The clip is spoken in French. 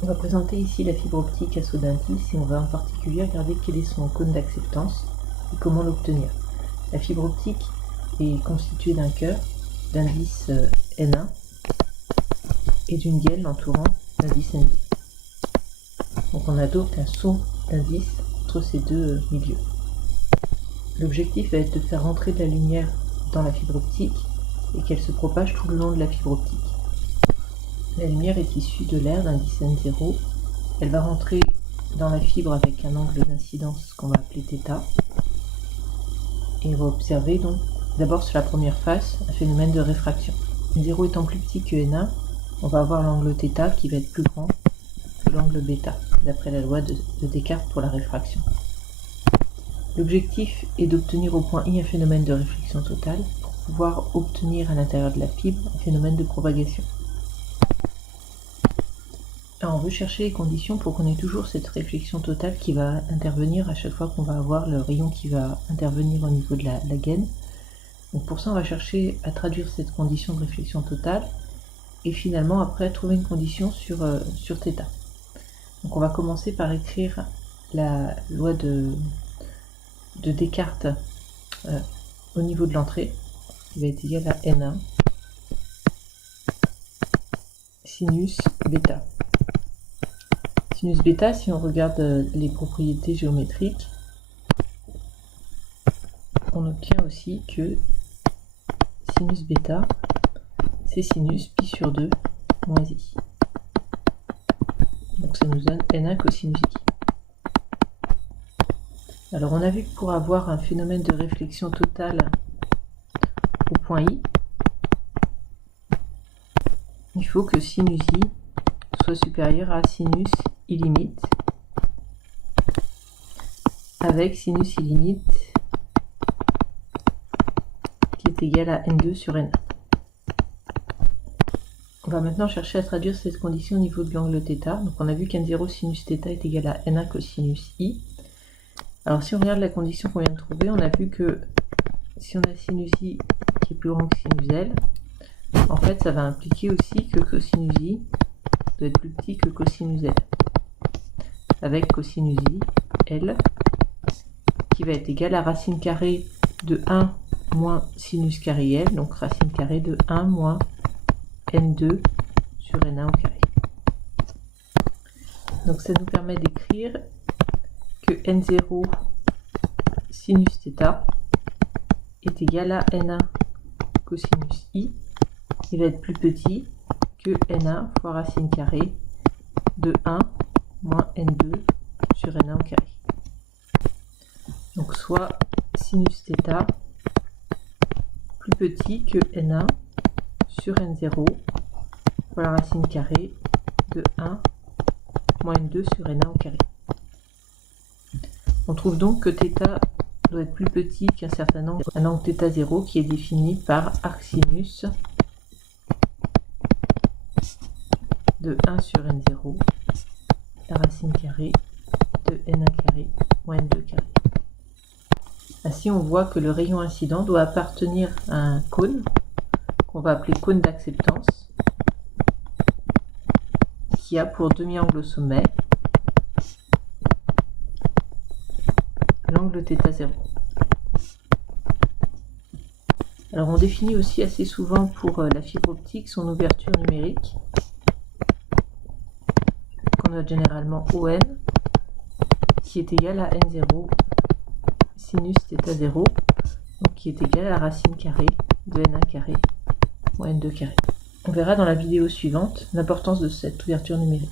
On va présenter ici la fibre optique à saut d'indice et on va en particulier regarder quel est son cône d'acceptance et comment l'obtenir. La fibre optique est constituée d'un cœur, d'indice N1 et d'une gaine l'entourant d'indice N2. Donc on a donc un saut d'indice entre ces deux milieux. L'objectif va être de faire rentrer de la lumière dans la fibre optique et qu'elle se propage tout le long de la fibre optique. La lumière est issue de l'air d'indice N0. Elle va rentrer dans la fibre avec un angle d'incidence qu'on va appeler θ. Et on va observer donc d'abord sur la première face un phénomène de réfraction. N0 étant plus petit que N1, on va avoir l'angle θ qui va être plus grand que l'angle β, d'après la loi de Descartes pour la réfraction. L'objectif est d'obtenir au point I un phénomène de réflexion totale pour pouvoir obtenir à l'intérieur de la fibre un phénomène de propagation. Alors on veut chercher les conditions pour qu'on ait toujours cette réflexion totale qui va intervenir à chaque fois qu'on va avoir le rayon qui va intervenir au niveau de la gaine. Donc pour ça on va chercher à traduire cette condition de réflexion totale et finalement après trouver une condition sur θ. Donc on va commencer par écrire la loi de Descartes au niveau de l'entrée, qui va être égal à N1 sinus β. Sinus β, si on regarde les propriétés géométriques, on obtient aussi que sinus β, c'est sinus pi sur 2 moins i. Donc ça nous donne N1 cosinus i. Alors on a vu que pour avoir un phénomène de réflexion totale au point I, il faut que sinus i soit supérieur à sinus i limite, avec sinus i limite qui est égal à N2 sur N1. On va maintenant chercher à traduire cette condition au niveau de l'angle θ. Donc on a vu qu'N0 sinus θ est égal à N1 cosinus i. Alors si on regarde la condition qu'on vient de trouver, on a vu que si on a sinus i qui est plus grand que sinus L, en fait ça va impliquer aussi que cosinus i doit être plus petit que cosinus L, avec cosinus i, L, qui va être égal à racine carrée de 1 moins sinus carré L, donc racine carrée de 1 moins N2 sur N1 au carré. Donc ça nous permet d'écrire que N0 sinus θ est égal à N1 cosinus i, qui va être plus petit que N1 fois racine carrée de 1 moins N2 sur N1 au carré. Donc soit sinus θ plus petit que N1 sur N0 fois la racine carrée de 1 moins N2 sur N1 au carré. On trouve donc que θ doit être plus petit qu'un certain angle, un angle θ0 qui est défini par arc sinus de 1 sur N0, la racine carrée de N1 carré moins N2 carré. Ainsi on voit que le rayon incident doit appartenir à un cône, qu'on va appeler cône d'acceptance, qui a pour demi-angle au sommet l'angle θ0. Alors on définit aussi assez souvent pour la fibre optique son ouverture numérique, qu'on note généralement ON, qui est égal à N0 sinus θ0, donc qui est égal à la racine carrée de N1 carré moins N2 carré. On verra dans la vidéo suivante l'importance de cette ouverture numérique.